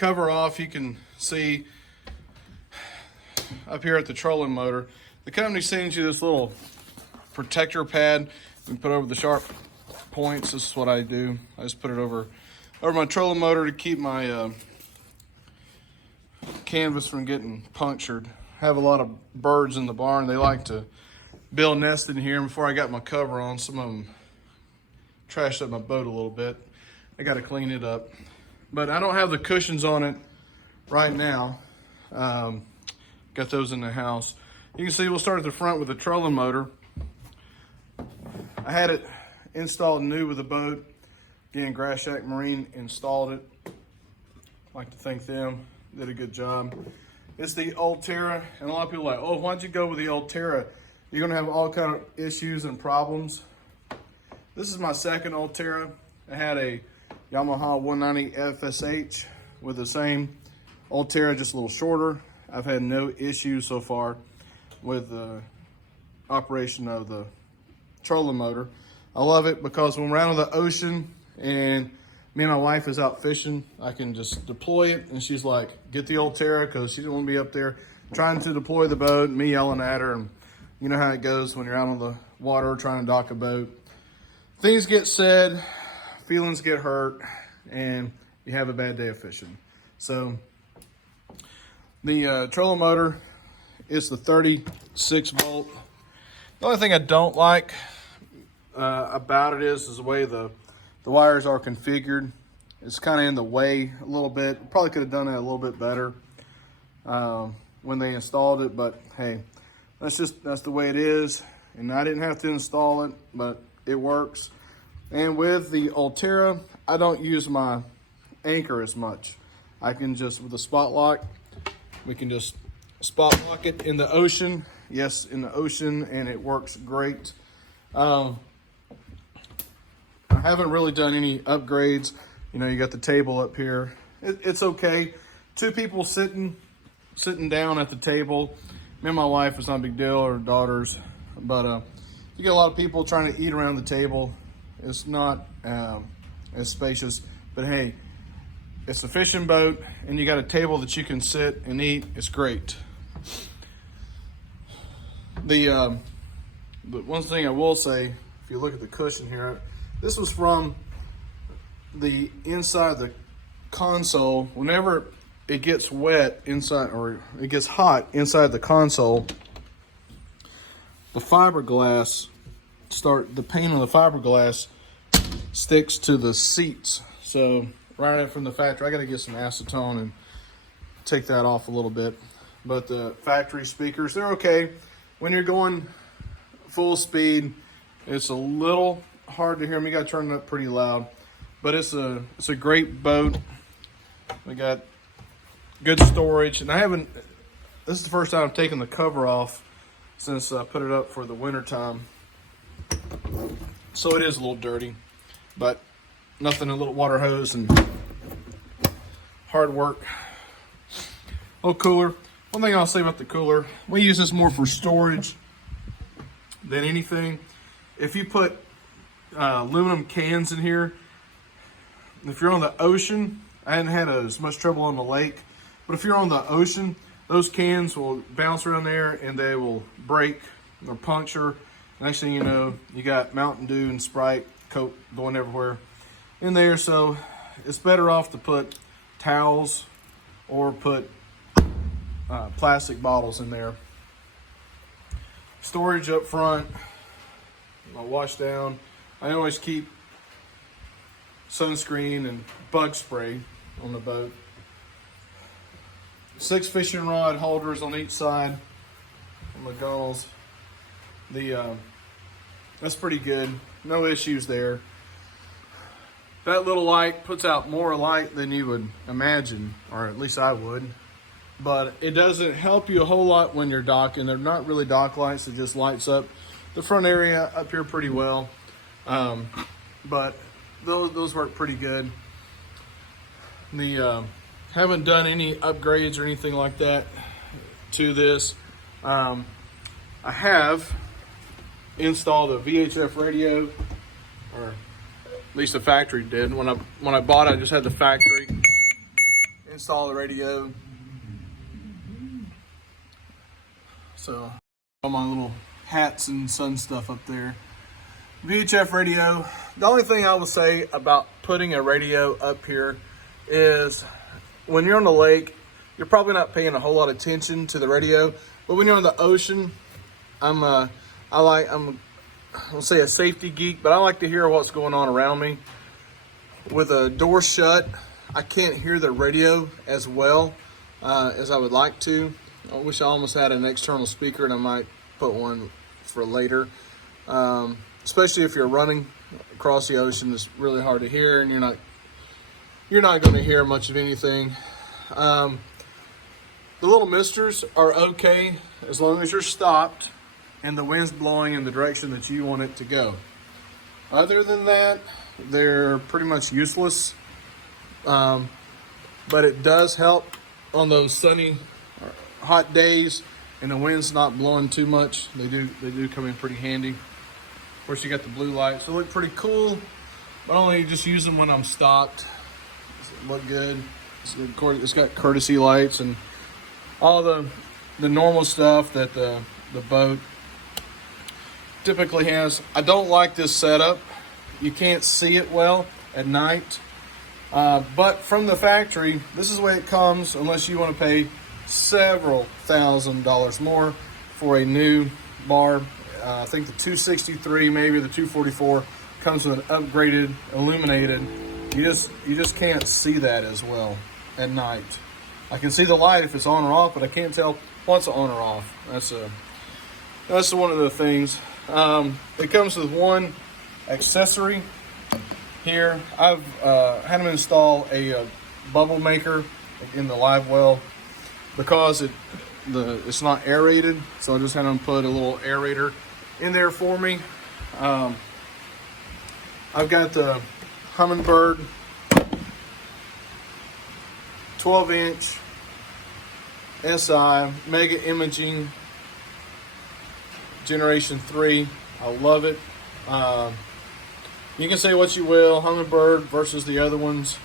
cover off, you can see up here at the trolling motor, the company sends you this little protector pad you put over the sharp points. This is what I do. I just put it over my trolling motor to keep my canvas from getting punctured. I have a lot of birds in the barn. They like to build nests in here. And before I got my cover on, some of them trashed up my boat a little bit. I got to clean it up. But I don't have the cushions on it right now. Got those in the house. You can see we'll start at the front with the trolling motor. I had it installed new with the boat. Again, Grass Shack Marine installed it. I'd like to thank them. Did a good job. It's the Ulterra, and a lot of people are like, oh, why'd you go with the Ulterra? You're gonna have all kind of issues and problems. This is my second Ulterra. I had a Yamaha 190 FSH with the same Ulterra, just a little shorter. I've had no issues so far with the operation of the trolling motor. I love it because when we're out on the ocean and me and my wife is out fishing, I can just deploy it, and she's like, get the Ulterra, because she didn't want to be up there trying to deploy the boat, and me yelling at her, and you know how it goes when you're out on the water trying to dock a boat. Things get said, feelings get hurt, and you have a bad day of fishing. So the trolling motor is the 36 volt. The only thing I don't like about it is the way the wires are configured. It's kind of in the way a little bit. Probably could have done it a little bit better when they installed it, but hey, that's the way it is. And I didn't have to install it, but it works. And with the Ulterra, I don't use my anchor as much. I can just, with the spot lock, we can just spot lock it in the ocean. Yes, in the ocean, and it works great. I haven't really done any upgrades. You know, you got the table up here. It's okay. Two people sitting down at the table. Me and my wife, it's not a big deal, or daughters. But you get a lot of people trying to eat around the table. It's not as spacious. But hey, it's a fishing boat, and you got a table that you can sit and eat. It's great. The one thing I will say, if you look at the cushion here, this was from the inside of the console. Whenever it gets wet inside, or it gets hot inside the console, the fiberglass the paint on the fiberglass sticks to the seats. So right out from the factory, I got to get some acetone and take that off a little bit. But the factory speakers, they're okay. When you're going full speed, it's a little hard to hear them. You got to turn it up pretty loud. But it's a great boat. We got good storage, and this is the first time I've taken the cover off since I put it up for the winter time. So it is a little dirty, but nothing, a little water hose and hard work. Oh, cooler. One thing I'll say about the cooler, we use this more for storage than anything. If you put aluminum cans in here, if you're on the ocean, I hadn't had as much trouble on the lake, but if you're on the ocean, those cans will bounce around there and they will break or puncture. Next thing you know, you got Mountain Dew and Sprite, Coke going everywhere in there. So it's better off to put towels or put plastic bottles in there. Storage up front, my wash down. I always keep sunscreen and bug spray on the boat. 6 fishing rod holders on each side on the gunnels. That's pretty good. No issues there. That little light puts out more light than you would imagine, or at least I would. But it doesn't help you a whole lot when you're docking. They're not really dock lights. It just lights up the front area up here pretty well. But those work pretty good. Haven't done any upgrades or anything like that to this. I have installed a VHF radio, or at least the factory did. When I bought it, I just had the factory install the radio. So all my little hats and sun stuff up there. VHF radio. The only thing I will say about putting a radio up here is when you're on the lake, you're probably not paying a whole lot of attention to the radio. But when you're on the ocean, I'll say a safety geek, but I like to hear what's going on around me. With a door shut, I can't hear the radio as well as I would like to. I wish I almost had an external speaker, and I might put one for later. Especially if you're running across the ocean, it's really hard to hear, and you're not going to hear much of anything. The little misters are okay as long as you're stopped and the wind's blowing in the direction that you want it to go. Other than that, they're pretty much useless. But it does help on those sunny, hot days and the wind's not blowing too much. They do come in pretty handy. Of course, you got the blue lights. They look pretty cool, but I only just use them when I'm stopped. They look good. It's got courtesy lights and all the normal stuff that the boat typically has. I don't like this setup. You can't see it well at night. But from the factory, this is the way it comes, unless you want to pay several $1,000s more for a new bar. I think the 263, maybe the 244, comes with an upgraded, illuminated. You just can't see that as well at night. I can see the light if it's on or off, but I can't tell what's on or off. That's one of the things. It comes with one accessory here. I've had them install a bubble maker in the live well because it's not aerated, so I just had them put a little aerator in there for me. I've got the Humminbird 12-inch SI Mega Imaging Generation 3. I love it. You can say what you will, Humminbird versus the other ones.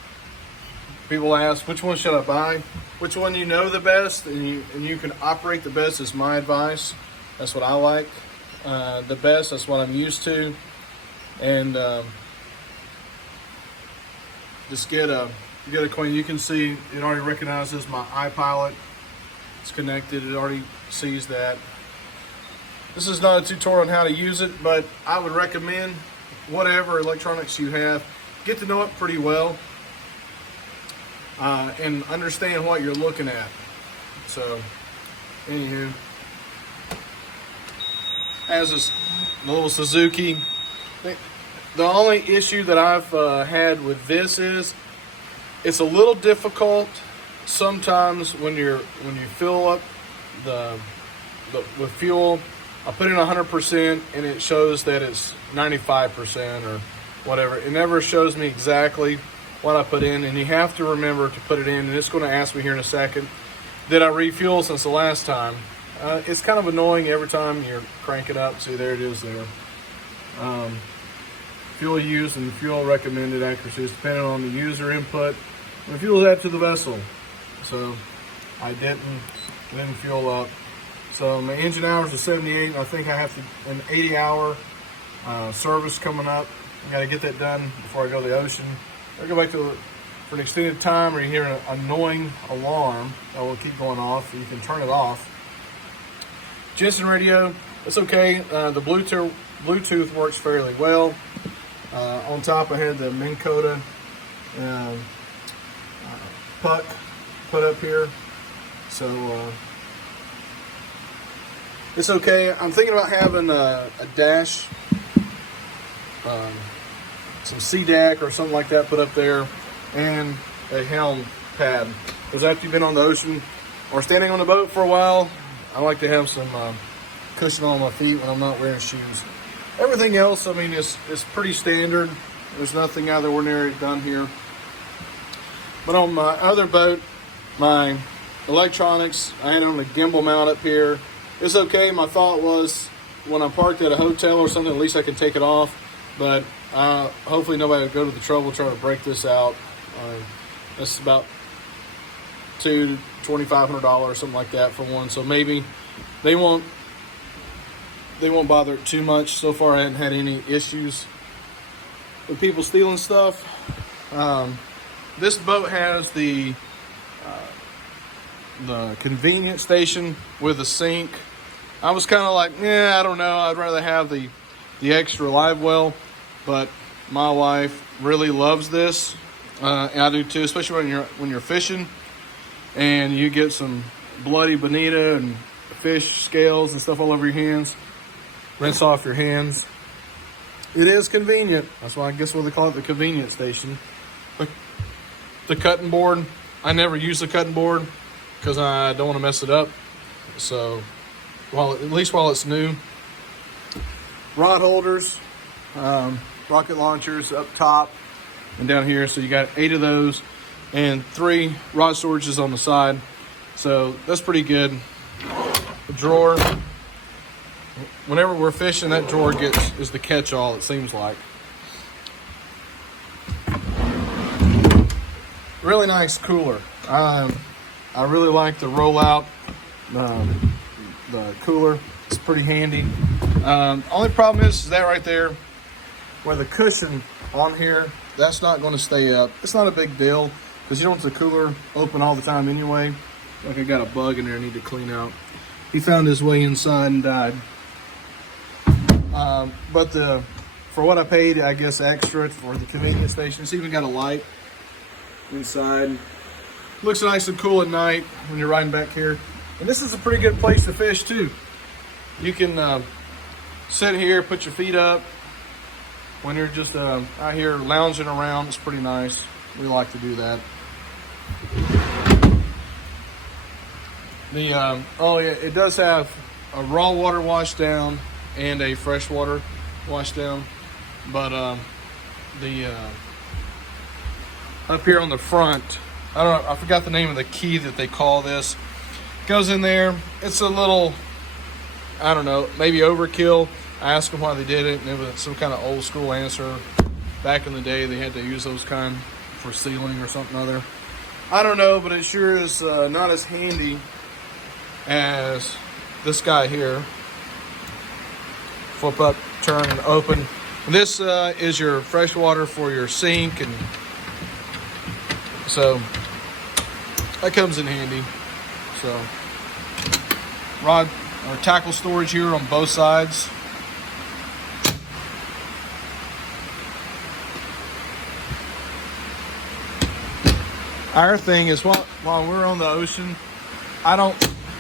People ask, which one should I buy? Which one you know the best and you can operate the best is my advice. That's what I like. The best, that's what I'm used to. And just get acquainted. You can see it already recognizes my iPilot. It's connected, it already sees that. This is not a tutorial on how to use it, but I would recommend whatever electronics you have, get to know it pretty well and understand what you're looking at. So, anywho, as this little Suzuki, the only issue that I've had with this is it's a little difficult sometimes when you fill up with fuel. I put in 100% and it shows that it's 95% or whatever. It never shows me exactly what I put in, and you have to remember to put it in. And it's going to ask me here in a second, did I refuel since the last time? It's kind of annoying every time you crank it up. See, there it is there. Fuel used and fuel recommended accuracies depending on the user input. The fuel is added to the vessel. So I didn't fuel up. So my engine hours are 78, and I think I have an 80-hour service coming up. I got to get that done before I go to the ocean. I go back for an extended time, or you hear an annoying alarm that will keep going off. You can turn it off. Jensen radio, it's okay. The Bluetooth works fairly well. On top, I had the Minn Kota puck put up here, so it's okay. I'm thinking about having a dash, some CDAC or something like that put up there, and a helm pad. Because after you've been on the ocean or standing on the boat for a while, I like to have some cushion on my feet when I'm not wearing shoes. Everything else, I mean, is pretty standard. There's nothing out of the ordinary done here. But on my other boat, my electronics, I had on a gimbal mount up here. It's okay. My thought was when I'm parked at a hotel or something, at least I can take it off. But hopefully nobody will go to the trouble trying to break this out. That's about to $2,500 or something like that for one. So maybe they won't bother it too much. So far, I haven't had any issues with people stealing stuff. This boat has the convenience station with a sink. I was kind of like, yeah, I don't know. I'd rather have the extra live well, but my wife really loves this, and I do too, especially when you're fishing and you get some bloody bonita and fish scales and stuff all over your hands. Rinse off your hands. It is convenient. That's why I guess what they call it, the convenience station. The cutting board, I never use the cutting board because I don't want to mess it up. So, at least while it's new. Rod holders, rocket launchers up top and down here. So you got 8 of those and 3 rod storages on the side. So that's pretty good. The drawer. Whenever we're fishing, that drawer is the catch-all, it seems like. Really nice cooler. I really like the rollout, the cooler. It's pretty handy. Only problem is that right there, where the cushion on here, that's not going to stay up. It's not a big deal because you don't want the cooler open all the time anyway. Like I got a bug in there I need to clean out. He found his way inside and died. But for what I paid, I guess extra for the convenience station, it's even got a light inside. Looks nice and cool at night when you're riding back here. And this is a pretty good place to fish too. You can sit here, put your feet up when you're just out here lounging around. It's pretty nice. We like to do that. Oh yeah, it does have a raw water wash down and a freshwater wash down, but up here on the front, I don't know, I forgot the name of the key that they call this. Goes in there. It's a little, I don't know, maybe overkill. I asked them why they did it, and it was some kind of old school answer. Back in the day, they had to use those kind for sealing or something other. I don't know, but it sure is not as handy as this guy here. Flip up, turn, and open. This is your fresh water for your sink, and so that comes in handy. So rod or tackle storage here on both sides. Our thing is while we're on the ocean, I don't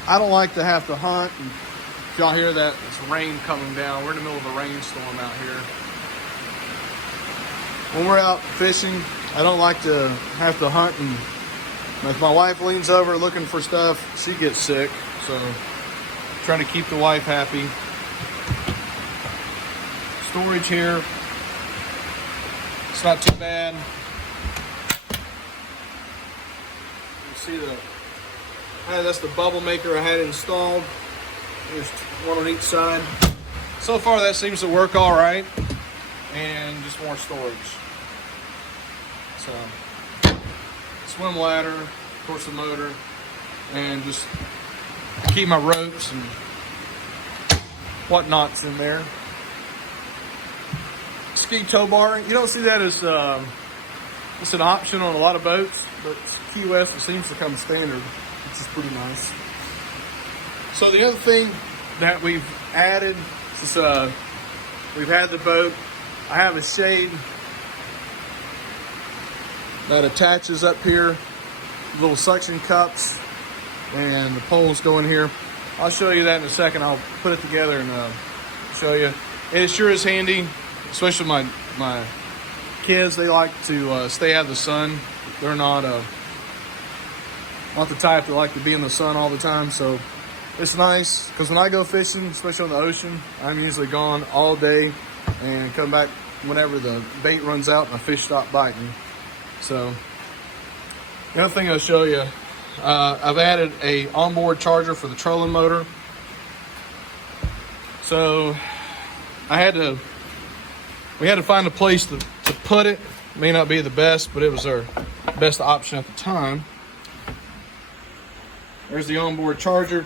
like to have to hunt. And if y'all hear that, it's rain coming down. We're in the middle of a rainstorm out here. When we're out fishing, I don't like to have to hunt, and if my wife leans over looking for stuff, she gets sick. So trying to keep the wife happy. Storage here. It's not too bad. You see that's the bubble maker I had installed. There's one on each side. So far that seems to work all right. And just more storage. So swim ladder, of course the motor, and just keep my ropes and whatnots in there. Ski tow bar. You don't see that as it's an option on a lot of boats, but Key West it seems to come standard, which is pretty nice. So the other thing that we've added since we've had the boat, I have a shade that attaches up here, little suction cups, and the poles go in here. I'll show you that in a second. I'll put it together and show you. It sure is handy, especially my kids. They like to stay out of the sun. They're not the type that like to be in the sun all the time. So it's nice because when I go fishing, especially on the ocean, I'm usually gone all day and come back whenever the bait runs out and the fish stop biting. So the other thing I'll show you, I've added a onboard charger for the trolling motor. So we had to find a place to put it. May not be the best, but it was our best option at the time. There's the onboard charger.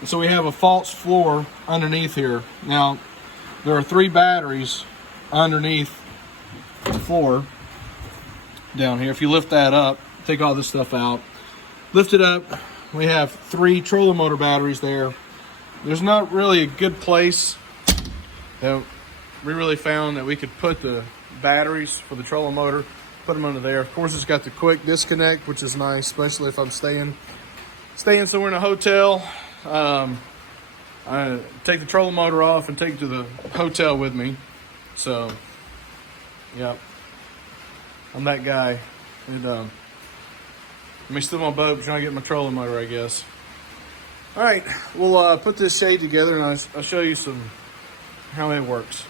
And so we have a false floor underneath here. Now, there are 3 batteries underneath the floor down here. If you lift that up, take all this stuff out, lift it up, we have 3 trolling motor batteries there. There's not really a good place that we really found that we could put the batteries for the trolling motor, put them under there. Of course, it's got the quick disconnect, which is nice, especially if I'm staying somewhere in a hotel. I take the trolling motor off and take it to the hotel with me. So, yeah, I'm that guy. And let me steal my boat, trying to get my trolling motor, I guess. All right, we'll put this shade together, and I'll show you how it works.